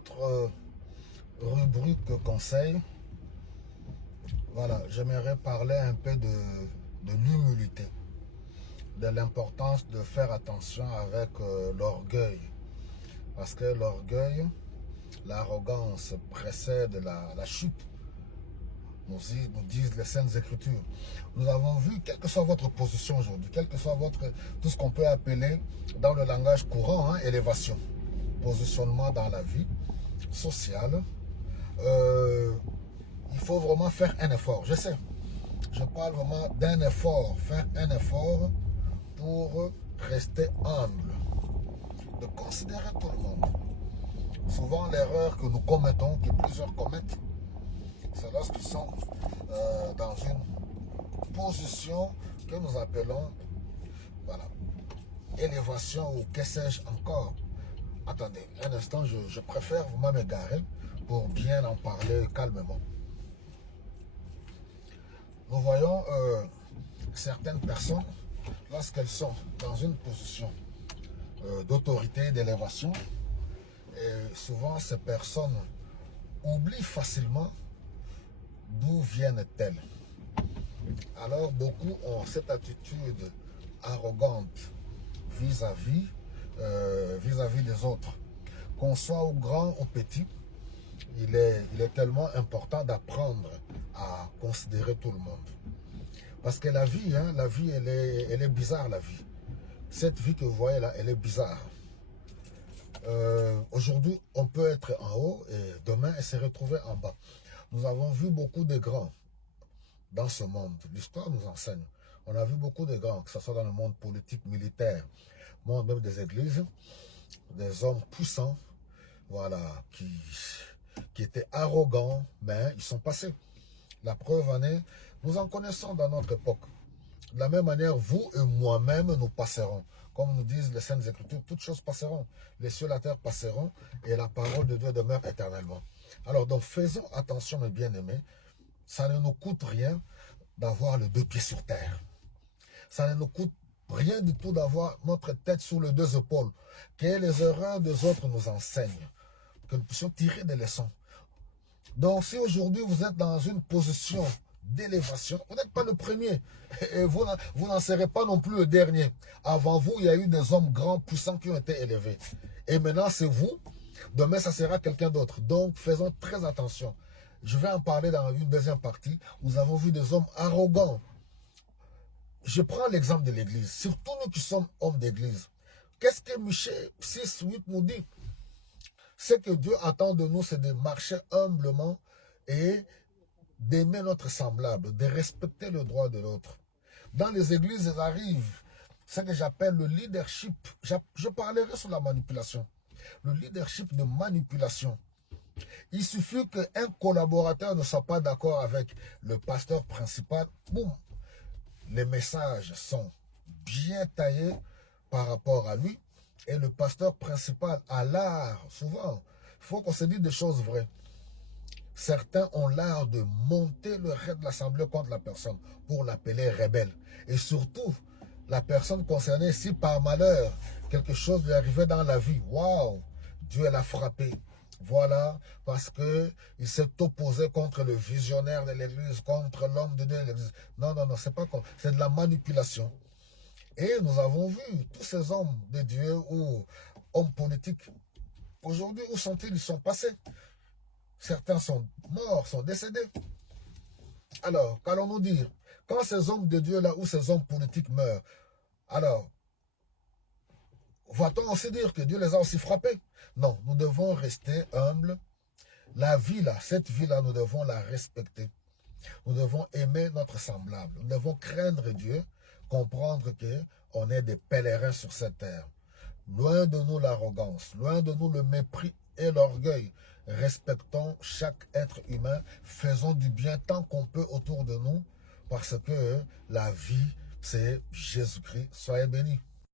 notre rubrique conseil, voilà, j'aimerais parler un peu de l'humilité, de l'importance de faire attention avec l'orgueil. Parce que l'orgueil, l'arrogance précède la chute, nous disent les Saintes Écritures. Nous avons vu, quelle que soit votre position aujourd'hui, quel que soit tout ce qu'on peut appeler dans le langage courant, élévation, positionnement dans la vie sociale, il faut vraiment faire un effort. Je sais, je parle vraiment d'un effort, faire un effort pour rester humble, de considérer tout le monde. Souvent, l'erreur que nous commettons, que plusieurs commettent, c'est lorsqu'ils sont dans une position que nous appelons, voilà, élévation ou que sais-je encore. Attendez, un instant, je préfère vraiment m'égarer pour bien en parler calmement. Nous voyons certaines personnes, lorsqu'elles sont dans une position d'autorité, d'élévation, et souvent ces personnes oublient facilement d'où viennent-elles. Alors beaucoup ont cette attitude arrogante vis-à-vis des autres. Qu'on soit au grand ou petit, il est tellement important d'apprendre à considérer tout le monde. Parce que la vie, elle est bizarre, la vie. Cette vie que vous voyez là, elle est bizarre. Aujourd'hui, on peut être en haut et demain, elle se retrouver en bas. Nous avons vu beaucoup de grands dans ce monde. L'histoire nous enseigne. On a vu beaucoup de grands, que ce soit dans le monde politique, militaire, monde même des églises, des hommes puissants, voilà, qui étaient arrogants, mais ils sont passés. La preuve en est, nous en connaissons dans notre époque. De la même manière, vous et moi-même, nous passerons. Comme nous disent les Saintes Écritures, toutes choses passeront. Les cieux et la terre passeront et la parole de Dieu demeure éternellement. Alors, donc, faisons attention, mes bien-aimés. Ça ne nous coûte rien d'avoir les deux pieds sur terre. Ça ne nous coûte rien du tout d'avoir notre tête sur les deux épaules. Que les erreurs des autres nous enseignent. Que nous puissions tirer des leçons. Donc, si aujourd'hui vous êtes dans une position d'élévation, vous n'êtes pas le premier et vous n'en serez pas non plus le dernier. Avant vous, il y a eu des hommes grands, puissants qui ont été élevés. Et maintenant, c'est vous. Demain, ça sera quelqu'un d'autre. Donc, faisons très attention. Je vais en parler dans une deuxième partie. Nous avons vu des hommes arrogants. Je prends l'exemple de l'église. Surtout nous qui sommes hommes d'église. Qu'est-ce que Michée 6:8 nous dit? Ce que Dieu attend de nous, c'est de marcher humblement et d'aimer notre semblable, de respecter le droit de l'autre. Dans les églises, il arrive ce que j'appelle le leadership. Je parlerai sur la manipulation. Le leadership de manipulation. Il suffit qu'un collaborateur ne soit pas d'accord avec le pasteur principal. Boum, les messages sont bien taillés par rapport à lui. Et le pasteur principal a l'art, souvent, il faut qu'on se dise des choses vraies. Certains ont l'art de monter le raid de l'assemblée contre la personne pour l'appeler rebelle. Et surtout, la personne concernée, si par malheur, quelque chose lui arrivait dans la vie, waouh, Dieu l'a frappé. Voilà, parce qu'il s'est opposé contre le visionnaire de l'église, contre l'homme de Dieu de l'église. Non, non, non, c'est pas comme, c'est de la manipulation. Et nous avons vu tous ces hommes de Dieu ou hommes politiques. Aujourd'hui, où sont-ils? Ils sont passés. Certains sont morts, sont décédés. Alors, qu'allons-nous dire? Quand ces hommes de Dieu là, ou ces hommes politiques meurent, alors, va-t-on aussi dire que Dieu les a aussi frappés? Non, nous devons rester humbles. La vie là, cette vie là, nous devons la respecter. Nous devons aimer notre semblable. Nous devons craindre Dieu, comprendre qu'on est des pèlerins sur cette terre. Loin de nous l'arrogance, loin de nous le mépris et l'orgueil. Respectons chaque être humain, faisons du bien tant qu'on peut autour de nous, parce que la vie, c'est Jésus-Christ. Soyez bénis.